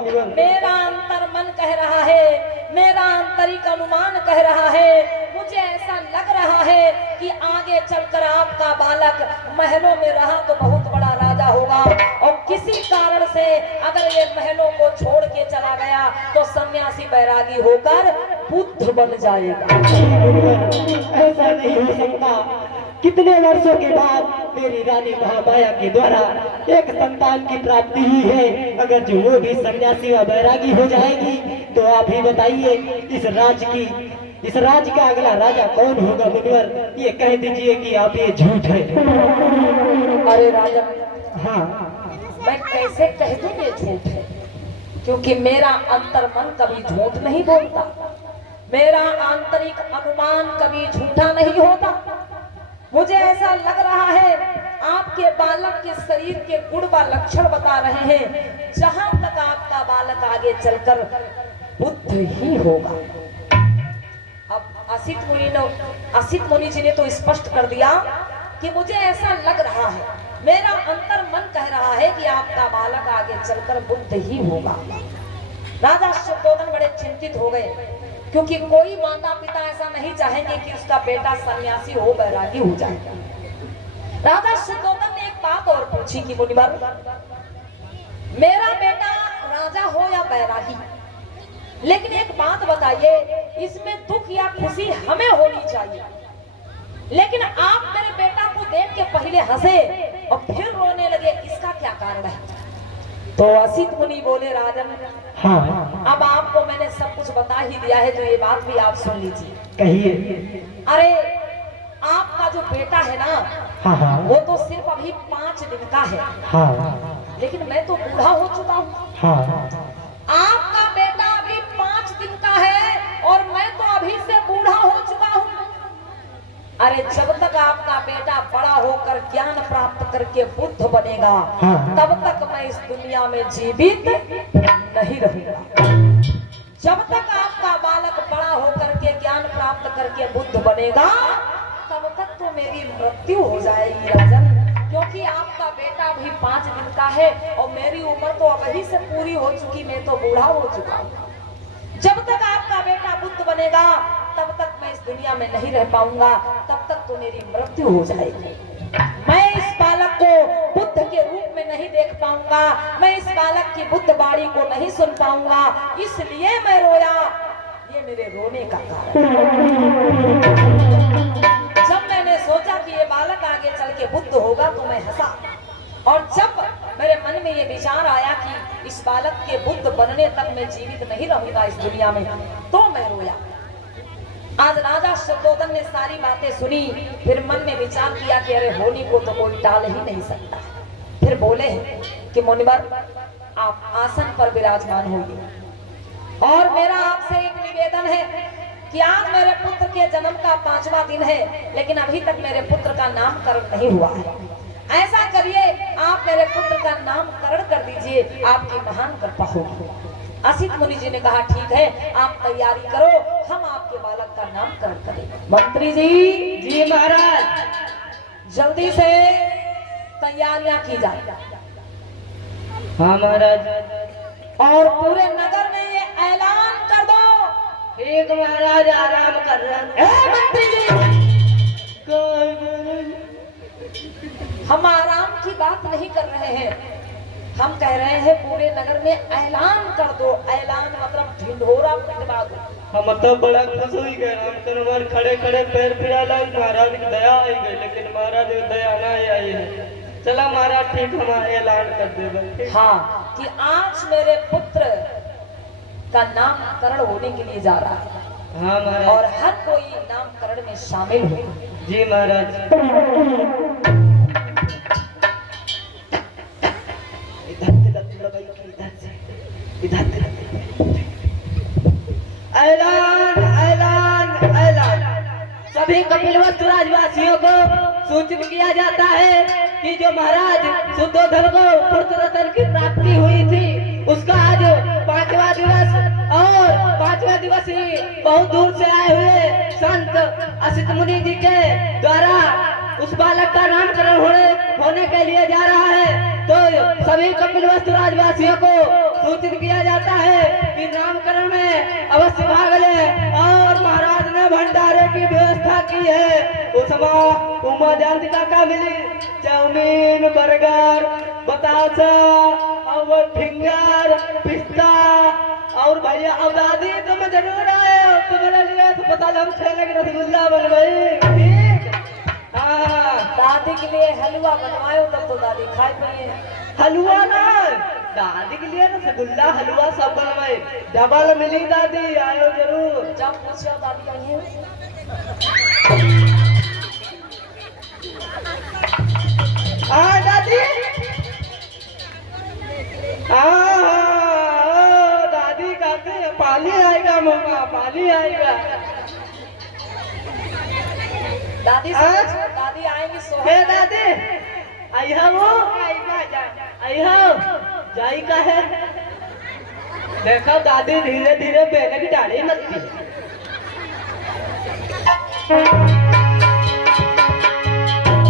मुनिवर? मेरा अंतर मन कह रहा है, मेरा आंतरिक अनुमान कह रहा है, मुझे ऐसा लग रहा है कि आगे चलकर आपका बालक महलों में रहा तो बहुत बड़ा राजा होगा, और किसी कारण से अगर ये महलों को छोड़ के चला गया तो सन्यासी बैरागी होकर बुद्ध बन जाएगा। ऐसा नहीं हो सकता। कितने वर्षों के बाद मेरी रानी महामाया के द्वारा एक संतान की प्राप्ति हुई है। अगर जो वो भी सन्यासी व बैरागी हो जाएगी तो आप ही बताइए इस राज्य का अगला राजा कौन होगा मुनिवर? ये कह दीजिए कि आप ये झूठ है। अरे राजा, हाँ, मैं कैसे कह दूं ये झूठ है, क्योंकि मेरा अंतर मन कभी झूठ नहीं बोलता, मेरा आंतरिक अनुमान कभी झूठा नहीं होता। मुझे ऐसा लग रहा है आपके बालक के शरीर के गुण व लक्षण बता रहे हैं, जहां तक आपका बालक आगे चलकर बुद्ध ही होगा। अब असित मुनि जी ने तो स्पष्ट कर दिया कि मुझे ऐसा लग रहा है, मेरा अंतर मन कह रहा है कि आपका बालक आगे चलकर बुद्ध ही होगा। राजा शुद्धोधन बड़े चिंतित हो गए, क्योंकि कोई माता पिता ऐसा नहीं चाहेंगे कि उसका बेटा सन्यासी हो, बैरागी हो जाए। राजा शुद्धोधन ने एक बात और पूछी कि मुनिवर, मेरा बेटा राजा हो या बैरागी, लेकिन एक बात बताइए, इसमें दुख या खुशी हमें होनी चाहिए, लेकिन आप मेरे बेटा को देख के पहले हंसे और फिर रोने लगे, इसका क्या कारण है? तो असित मुनि बोले, राजन, हाँ, अब आपको मैंने सब कुछ बता ही दिया है, तो ये बात भी आप सुन लीजिए। कहिए। अरे आपका जो बेटा है ना, हाँ, हाँ, वो तो सिर्फ अभी 5 दिन का है, हाँ, लेकिन मैं तो बूढ़ा हो चुका हूँ। हाँ, आपका बेटा अभी 5 दिन का है और मैं तो अभी से बूढ़ा हो चुका हूँ। अरे जब तक आपका बेटा बड़ा होकर ज्ञान प्राप्त करके बुद्ध बनेगा, हाँ, तब तक मैं इस दुनिया में जीवित नहीं रहूंगा। जब तक आपका बालक बड़ा होकर के ज्ञान प्राप्त करके बुद्ध बनेगा, तब तक तो मेरी मृत्यु हो जाएगी राजन, क्योंकि आपका बेटा भी 5 दिन का है और मेरी उम्र तो अभी से पूरी हो चुकी, मैं तो बूढ़ा हो चुका हूँ। जब तक आपका बेटा बुद्ध बनेगा, तब तक मैं इस दुनिया में नहीं रह पाऊंगा, तब तक तो मेरी मृत्यु हो जाएगी। मैं इस बालक को बुद्ध के रूप में नहीं देख पाऊंगा, मैं इस बालक की बुद्ध बाणी को नहीं सुन पाऊंगा, इसलिए मैं रोया। ये मेरे रोने का कारण। जब मैंने सोचा कि ये बालक आगे चल के बुद्ध होगा तो मैं हंसा, और जब मेरे मन में ये विचार आया कि इस बालक के बुद्ध बनने तक मैं जीवित नहीं रहूंगा इस दुनिया में, तो मैं रोया। आज राजा शुद्धोधन ने सारी बातें सुनी, फिर मन में विचार किया कि अरे होनी को तो कोई टाल ही नहीं सकता। फिर बोले कि मुनिवर, आप आसन पर विराजमान होइए, और मेरा आपसे एक निवेदन है कि आज मेरे पुत्र के जन्म का 5वां दिन है, लेकिन अभी तक मेरे पुत्र का नामकरण नहीं हुआ है। ऐसा करिए, आप मेरे पुत्र का नामकरण कर दीजिए, आपकी महान कृपा होगी। असित मुनि जी ने कहा, ठीक है, आप तैयारी करो, हम आपके बालक का नामकरण करेंगे। मंत्री जी। जी महाराज। जल्दी से तैयारियां की जाए। हाँ महाराज। और पूरे नगर में ये ऐलान कर दो। ठीक महाराज, आराम कर रहे हैं। मंत्री जी, हम आराम की बात नहीं कर रहे हैं, हम कह रहे हैं पूरे नगर में ऐलान कर दो। ऐलान मतलब ढिंढोरा पिटवा दो। हम तो बड़ा खुश हो गए, हम तो हमारे खड़े खड़े पैर फिरा महाराज की दया आई गई, लेकिन महाराज की दया ना आई है। चला महाराज, ठीक, हम ऐलान कर दे। हाँ, कि आज मेरे पुत्र का नामकरण होने के लिए जा रहा है। हाँ महाराज। और हर कोई नामकरण में शामिल हो। जी महाराज। ऐलान ऐलान ऐलान। सभी कपिलवस्तु राजवासियों को सूचित किया जाता है कि जो महाराज शुद्धोधन को पुत्र रत्न की प्राप्ति हुई थी, उसका आज 5वां दिवस, और 5वां दिवस ही बहुत दूर से आए हुए संत असित मुनि जी के द्वारा उस बालक का नामकरण होने के लिए जा रहा है। तो सभी कपिलवस्तु राजवासियों को सूचित किया जाता है कि नामकरण में अवश्य भाग ले। और महाराज ने भंडारे की व्यवस्था की है। उसमें उमा जानती का मिली चाउमीन, बर्गर, बतासा और फिंगर, पिस्ता। और भैया अब दादी तुम जरूर आए हो, तुम्हारे लिए तो पता लग छेले की रसगुल्ला बन गई। ठीक, हाँ दादी के लिए हलवा बनवायो तब तो दादी खाए पिए। हलवा ना, दादी के लिए रसगुल्ला हलवा सब बनवाए। डबल मिली दादी, आयो जरूर। जब पूछो दादी आई है। हाँ दादी, दादी कहते हैं पानी आएगा मम्मा, पानी आएगा। दादी दादी आएंगी हे दादी आइहा वो आइहा जाई का है। देखो दादी धीरे धीरे बेने की डाली मत की।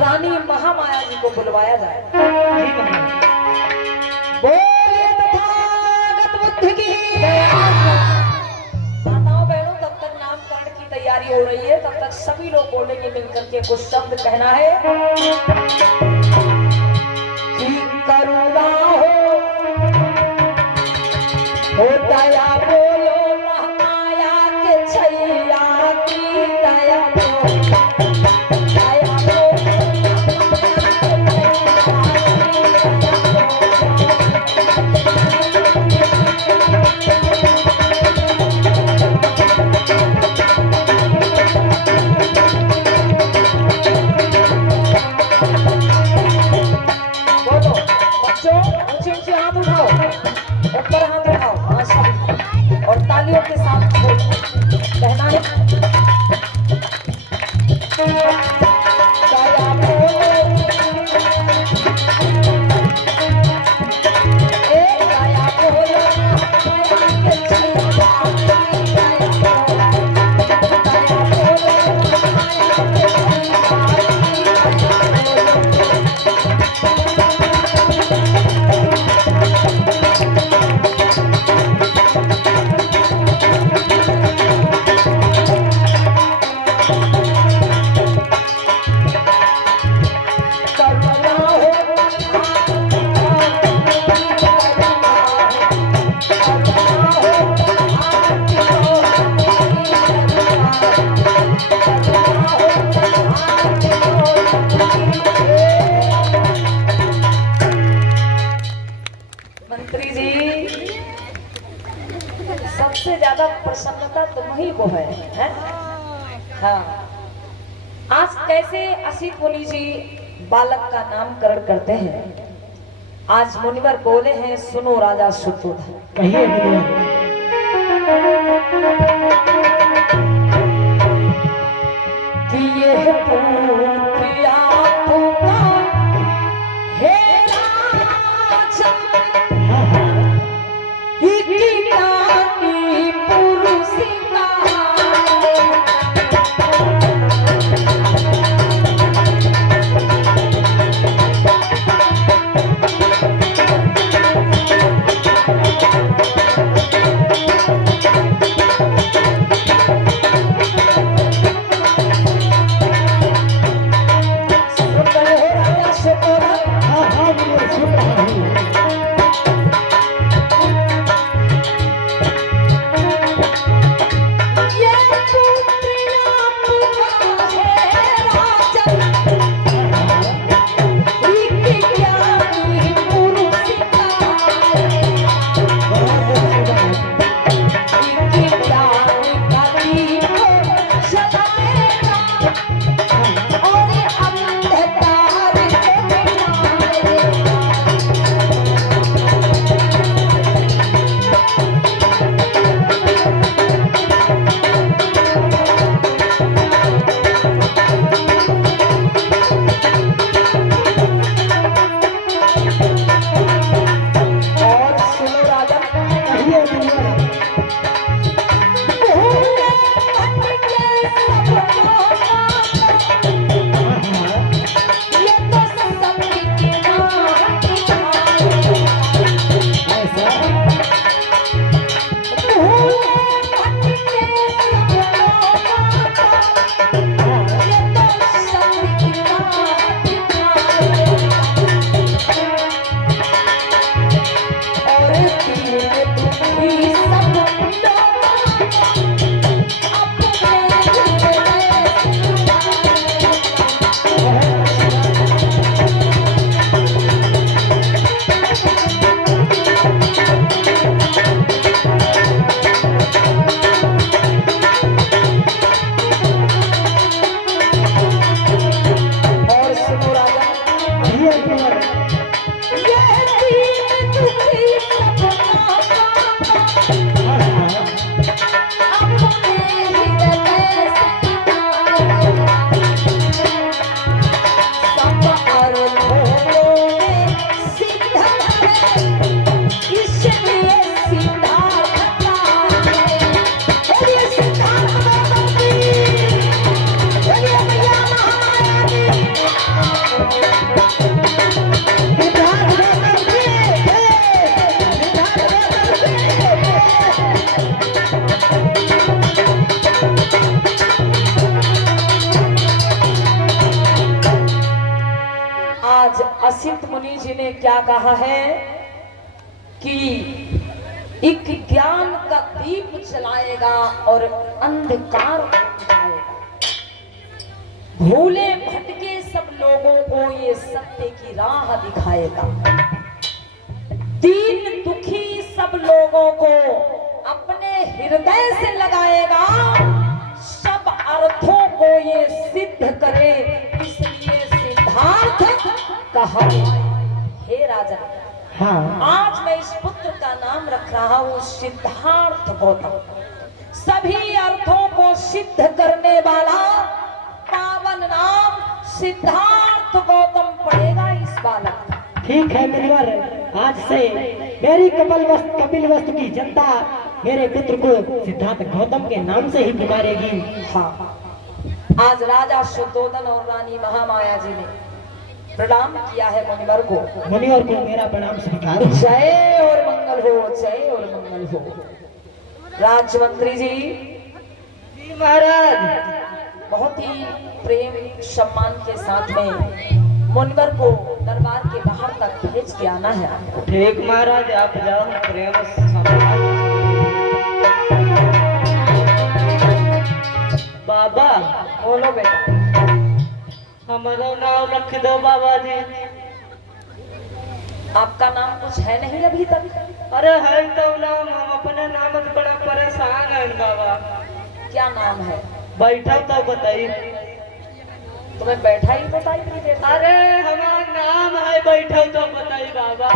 रानी महामाया जी को बुलवाया जाए। जी महाराज। बोलिए तथागत बुद्ध की। माताओं बहनों, तब तक नामकरण की तैयारी हो रही है, तब तक सभी लोग बोलेंगे मिलकर के कुछ शब्द कहना है कि करुणा हो दया बोलो महामाया के छैया की दया बोलो, दया बोलो बच्चों, ऊंचे ऊंचे हाथ उठाओ, ऊपर हाथ उठाओ, हाँ सब, और तालियों के साथ कहना है दया बोलो, दया बोलो महामाया के छैया की दया बोलो, दया बोलो महामाया के मंत्री जी, सबसे ज्यादा प्रसन्नता तुम्ही को है? हाँ, आज कैसे असित मुनि जी बालक का नामकरण करते हैं। आज मुनिवर बोले हैं, सुनो राजा शुद्धोधन। कहिए कि ये पूजा पूजा हे राजा ज्ञानी पुरुष आज असित मुनि जी ने क्या कहा है कि एक ज्ञान का दीप जलाएगा और अंधकार बुझाएगा। भूले भटके सब लोगों को ये सत्य की राह दिखाएगा। दीन दुखी सब लोगों को अपने हृदय से लगाएगा। सब अर्थों को ये सिद्ध करे, इसलिए सिद्धार्थ कहा। हे राजा, हाँ आज मैं इस पुत्र का नाम रख रहा हूँ सिद्धार्थ गौतम। सभी अर्थों को सिद्ध करने वाला पावन नाम सिद्धार्थ गौतम पड़ेगा इस बालक का। ठीक है मुनिवर, आज से मेरी कपिल वस्तु की जनता मेरे पुत्र को सिद्धार्थ गौतम के नाम से ही पुकारेगी। हाँ, आज राजा शुद्धोधन और रानी महामाया जी ने प्रणाम किया है मुनिवर को। मुनिवर को मेरा प्रणाम स्वीकार। जय और मंगल हो, जय और मंगल हो। राजमंत्री जी महाराज बहुत ही प्रेम सम्मान के साथ में मुनिवर को दरबार के बाहर तक भेज के आना है। ठीक महाराज, आप जाओ। प्रेम सम्मान। बाबा बोलो बेटा। हमारा नाम रख दो बाबा जी। आपका नाम कुछ है नहीं अभी तक? अरे है तो नाम, हम अपने नाम से बड़ा परेशान है बाबा। क्या नाम है? बैठा तो बताइए। तुम्हें बैठा ही बताई नहीं देता। अरे हमारा नाम है बैठा तो बताइए बाबा।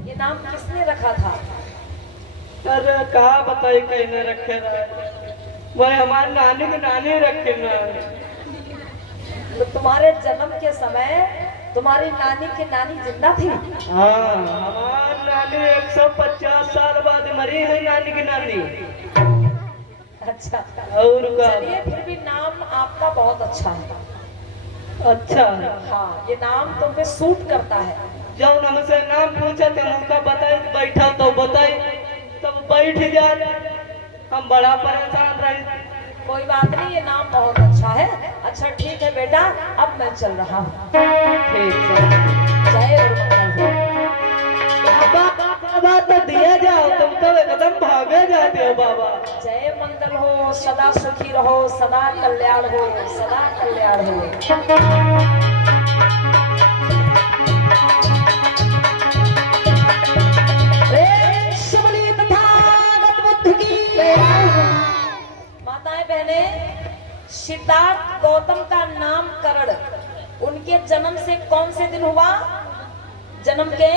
ये नाम किसने रखा था? अरे कहा बताइए, कहने रखे रहे वही हमारे नानी की नानी रखे ना। तो तुम्हारे जन्म के समय तुम्हारी नानी की नानी जिंदा थी? हाँ, हमारी नानी 150 साल बाद मरी है नानी की नानी। अच्छा, और का चलिए फिर भी नाम आपका बहुत अच्छा है। अच्छा, हाँ, ये नाम तुम पे सूट करता है। जब हमसे नाम पूछे थे उनका बताई बैठा तो बताई, तब बैठ जाए। हम बड़ा परेशान रहे। कोई बात नहीं, ये नाम बहुत अच्छा है। अच्छा ठीक है बेटा, अब मैं चल रहा हूँ। ठीक है। जय और मंगल हो। बाबा तो दिया जाओ, तुम तो एकदम भागे जाते हो बाबा। जय मंगल हो, सदा सुखी रहो, सदा कल्याण हो, सदा कल्याण हो। माताएं बहने, सिद्धार्थ गौतम का नामकरण उनके जन्म से कौन से दिन हुआ? जन्म के